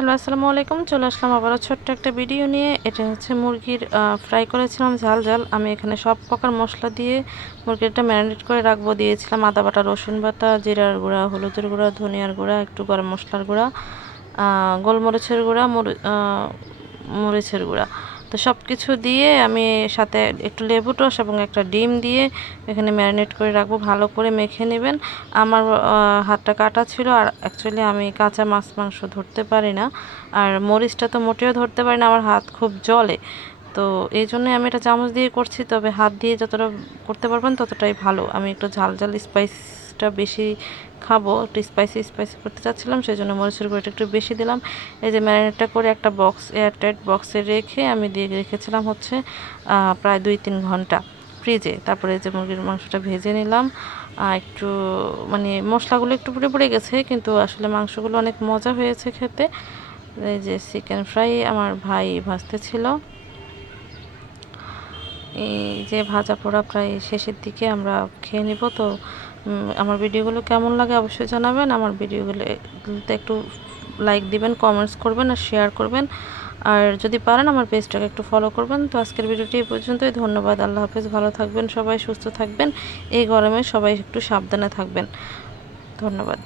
Hello, আসসালামু আলাইকুম। চলে আসলাম আবারও ছোট্ট একটা ভিডিও নিয়ে। এটা হচ্ছে মুরগির ফ্রাই করেছিলাম ঝাল। আমি এখানে সব প্রকার মশলা দিয়ে মুরগিটা ম্যারিনেট করে রাখবো। দিয়েছিলাম আদা বাটা, রসুন বাটা, জিরার গুঁড়া, হলুদের গুঁড়া, ধনিয়ার গুঁড়া, একটু গরম মশলার গুঁড়া, গোলমরিচের গুঁড়া, মরিচের গুঁড়া। তো সব কিছু দিয়ে আমি সাথে একটু লেবু রস এবং একটা ডিম দিয়ে এখানে ম্যারিনেট করে রাখবো। ভালো করে মেখে নেবেন। আমার হাতটা কাটা ছিল, আর অ্যাকচুয়ালি আমি কাঁচা মাছ মাংস ধরতে পারি না, আর মরিচটা তো মোটেও ধরতে পারি না, আমার হাত খুব জ্বলে। তো এই জন্যই আমি এটা চামচ দিয়ে করছি, তবে হাত দিয়ে যতটা করতে পারবেন ততটাই ভালো। আমি একটু ঝাল স্পাইসটা বেশি খাবো, একটু স্পাইসি করতে চাচ্ছিলাম, সেই জন্য মরিচের গুঁড়োটা একটু বেশি দিলাম। এই যে ম্যারিনেটটা করে একটা এয়ারটাইট বক্সে রেখে আমি দিয়ে রেখেছিলাম হচ্ছে প্রায় 2-3 ঘন্টা ফ্রিজে। তারপরে যে মুরগির মাংসটা ভেজে নিলাম। একটু মানে মশলাগুলো একটু পুড়ে গেছে, কিন্তু আসলে মাংসগুলো অনেক মজা হয়েছে খেতে। এই যে চিকেন ফ্রাই আমার ভাই ভাজতে ছিল। এই যে ভাজা পোড়া প্রায় শেষের দিকে আমরা খেয়ে নিব। তো আমার ভিডিওগুলো কেমন লাগে অবশ্যই জানাবেন। আমার ভিডিওগুলোতে একটু লাইক দিবেন, কমেন্টস করবেন আর শেয়ার করবেন, আর যদি পারেন আমার পেজটাকে একটু ফলো করবেন। তো আজকের ভিডিওটি এই পর্যন্তই। ধন্যবাদ। আল্লাহ হাফেজ। ভালো থাকবেন সবাই, সুস্থ থাকবেন। এই গরমে সবাই একটু সাবধানে থাকবেন। ধন্যবাদ।